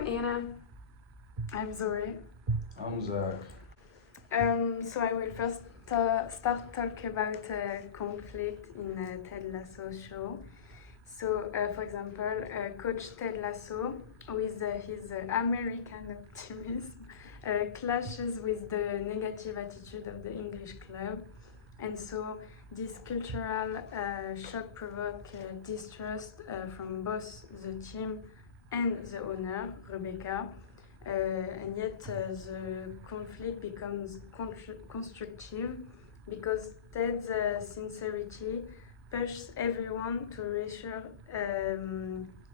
I'm Anna. I'm Zoe. I'm Zach. So I will first start talk about conflict in Ted Lasso show. So, for example, Coach Ted Lasso, with his American optimism, clashes with the negative attitude of the English club, and so this cultural shock provoke distrust from both the team and the owner, Rebecca. And yet the conflict becomes constructive because Ted's sincerity pushes everyone to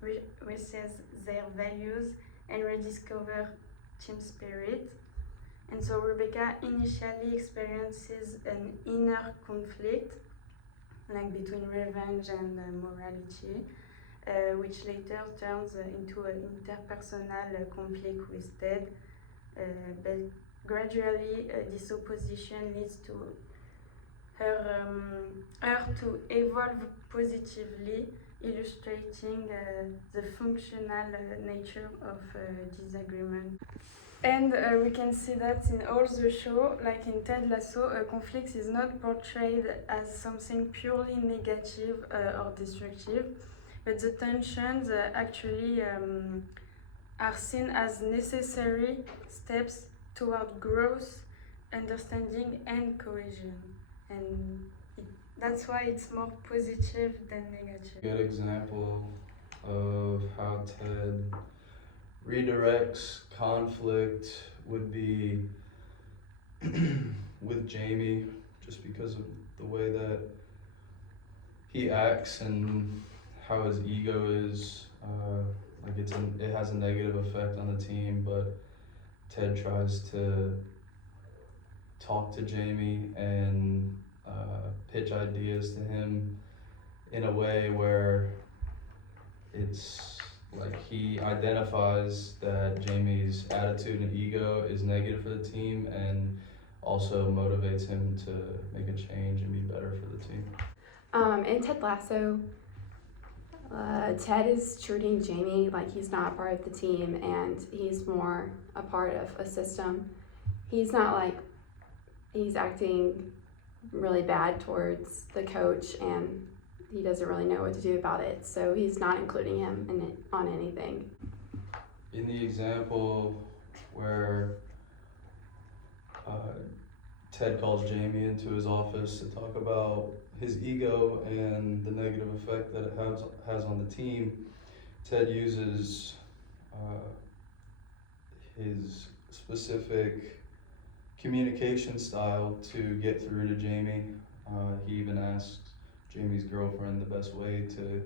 reassess their values and rediscover team spirit. And so Rebecca initially experiences an inner conflict, like between revenge and morality, which later turns into an interpersonal conflict with Ted. But gradually, this opposition leads to her to evolve positively, illustrating the functional nature of disagreement. And we can see that in all the show, like in Ted Lasso, conflict is not portrayed as something purely negative or destructive, but the tensions actually are seen as necessary steps toward growth, understanding, and cohesion. And that's why it's more positive than negative. Good example of how Ted redirects conflict would be with Jamie, just because of the way that he acts and how his ego is. It has a negative effect on the team, but Ted tries to talk to Jamie and pitch ideas to him in a way where it's like he identifies that Jamie's attitude and ego is negative for the team and also motivates him to make a change and be better for the team. In Ted Lasso, Ted is treating Jamie like he's not a part of the team and he's more a part of a system. He's not like he's acting really bad towards the coach and he doesn't really know what to do about it, so he's not including him on anything. In the example where Ted calls Jamie into his office to talk about his ego and the negative effect that it has on the team, Ted uses his specific communication style to get through to Jamie. He even asks Jamie's girlfriend the best way to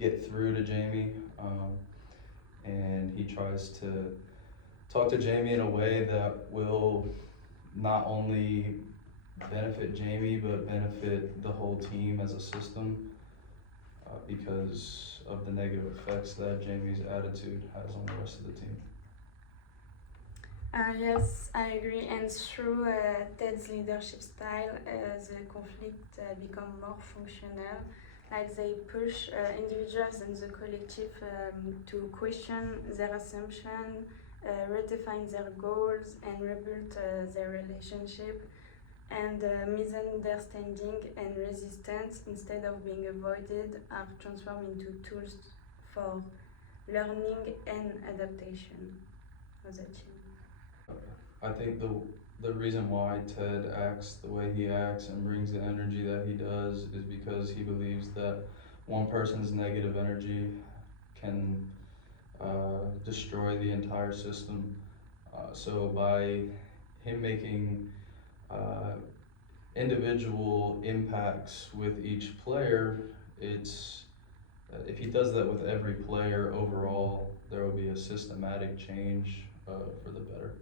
get through to Jamie, and he tries to talk to Jamie in a way that will not only benefit Jamie but benefit the whole team as a system, because of the negative effects that Jamie's attitude has on the rest of the team. Yes, I agree. And through Ted's leadership style, the conflict become more functional. Like they push individuals and the collective to question their assumption, redefine their goals, and rebuild their relationship. And misunderstanding and resistance, instead of being avoided, are transformed into tools for learning and adaptation of the team. I think the reason why Ted acts the way he acts and brings the energy that he does is because he believes that one person's negative energy can destroy the entire system. So by him making individual impacts with each player, it's if he does that with every player overall, there will be a systematic change for the better.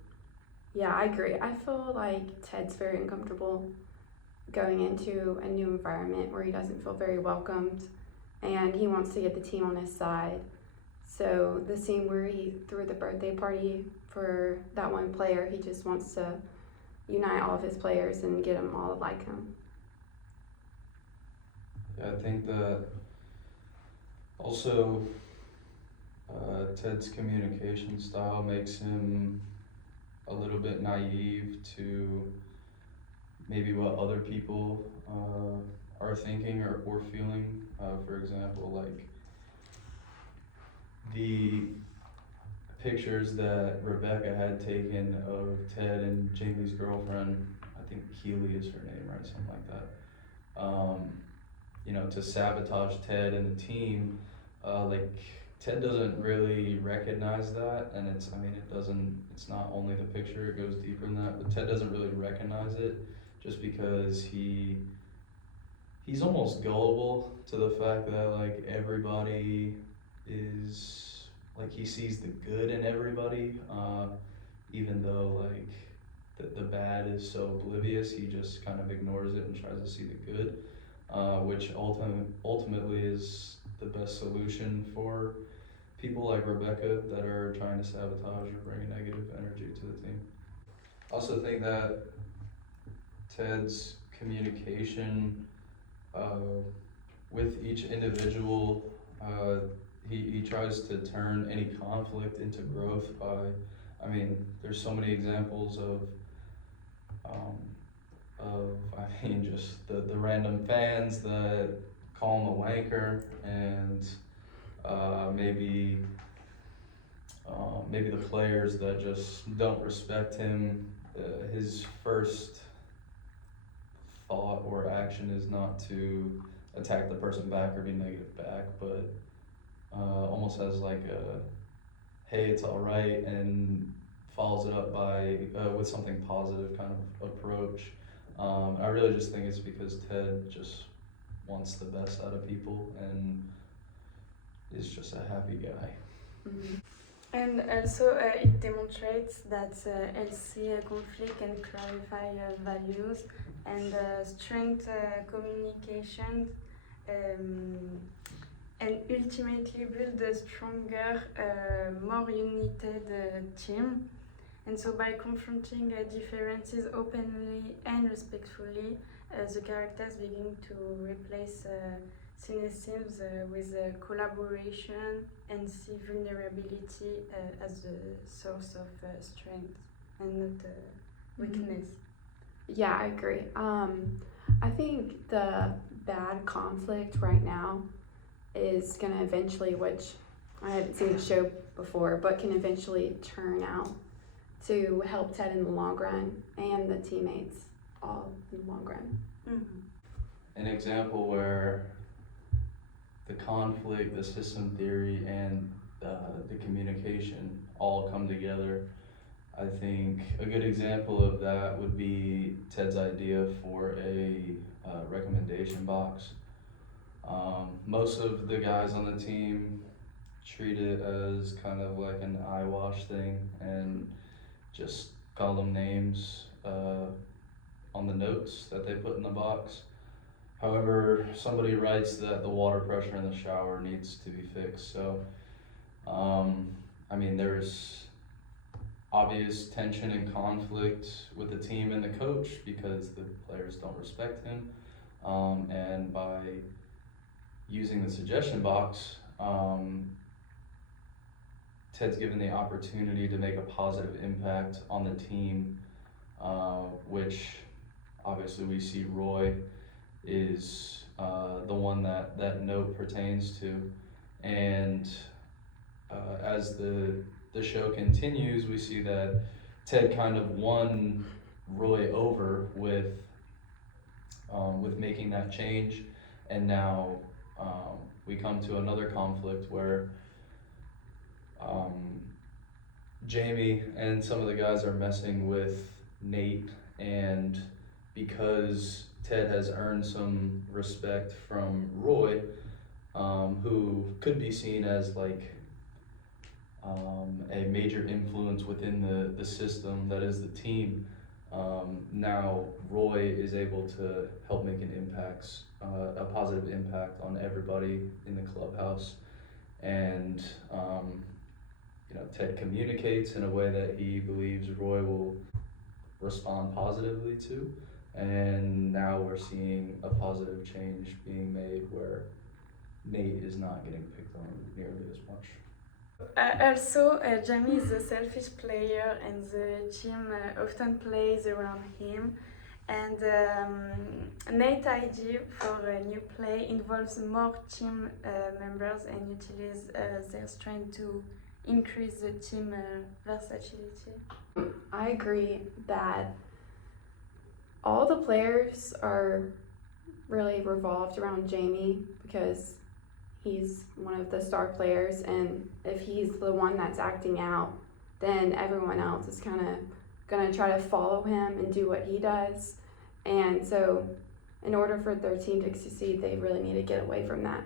Yeah, I agree. I feel like Ted's very uncomfortable going into a new environment where he doesn't feel very welcomed and he wants to get the team on his side. So the scene where he threw the birthday party for that one player, he just wants to unite all of his players and get them all like him. Yeah, I think that also Ted's communication style makes him a little bit naive to maybe what other people are thinking or feeling. For example, like the pictures that Rebecca had taken of Ted and Jamie's girlfriend, I think Keely is her name, right? Something like that. You know, to sabotage Ted and the team, like Ted doesn't really recognize that, and it's not only the picture, it goes deeper than that, but Ted doesn't really recognize it just because he's almost gullible to the fact that like everybody is like he sees the good in everybody, even though like the bad is so oblivious, he just kind of ignores it and tries to see the good, which ultimately is the best solution for people like Rebecca that are trying to sabotage or bring negative energy to the team. I also think that Ted's communication with each individual, he tries to turn any conflict into growth by, there's so many examples just the random fans that call him a wanker and maybe the players that just don't respect him. His first thought or action is not to attack the person back or be negative back, but almost as like a, hey, it's all right, and follows it up by with something positive kind of approach. I really just think it's because Ted just wants the best out of people and is just a happy guy. Mm-hmm. And also, it demonstrates that healthy conflict can clarify values and strength communication, and ultimately build a stronger, more united team. And so, by confronting differences openly and respectfully, the characters begin to replace cynicism with collaboration and see vulnerability as the source of strength and not weakness. Yeah, I agree. I think the bad conflict right now is going to eventually, which I haven't seen the show before, but can eventually turn out to help Ted in the long run and the teammates all in the long run. Mm-hmm. An example where the conflict, the system theory, and the communication all come together. I think a good example of that would be Ted's idea for a recommendation box. Most of the guys on the team treat it as kind of like an eyewash thing and just call them names on the notes that they put in the box. However, somebody writes that the water pressure in the shower needs to be fixed. So, there's obvious tension and conflict with the team and the coach because the players don't respect him. And by using the suggestion box, Ted's given the opportunity to make a positive impact on the team, which obviously we see Roy is the one that note pertains to. And as the show continues, we see that Ted kind of won Roy over with making that change, and now we come to another conflict where Jamie and some of the guys are messing with Nate, and because Ted has earned some respect from Roy, who could be seen as like a major influence within the system that is the team. Now Roy is able to help make a positive impact on everybody in the clubhouse, and Ted communicates in a way that he believes Roy will respond positively to, and now we're seeing a positive change being made where Nate is not getting picked on nearly as much. Jamie is a selfish player, and the team often plays around him. And Nate IG for a new play involves more team members and utilize their strength to increase the team versatility. I agree that all the players are really revolved around Jamie because he's one of the star players, and if he's the one that's acting out, then everyone else is kind of going to try to follow him and do what he does. And so in order for their team to succeed, they really need to get away from that.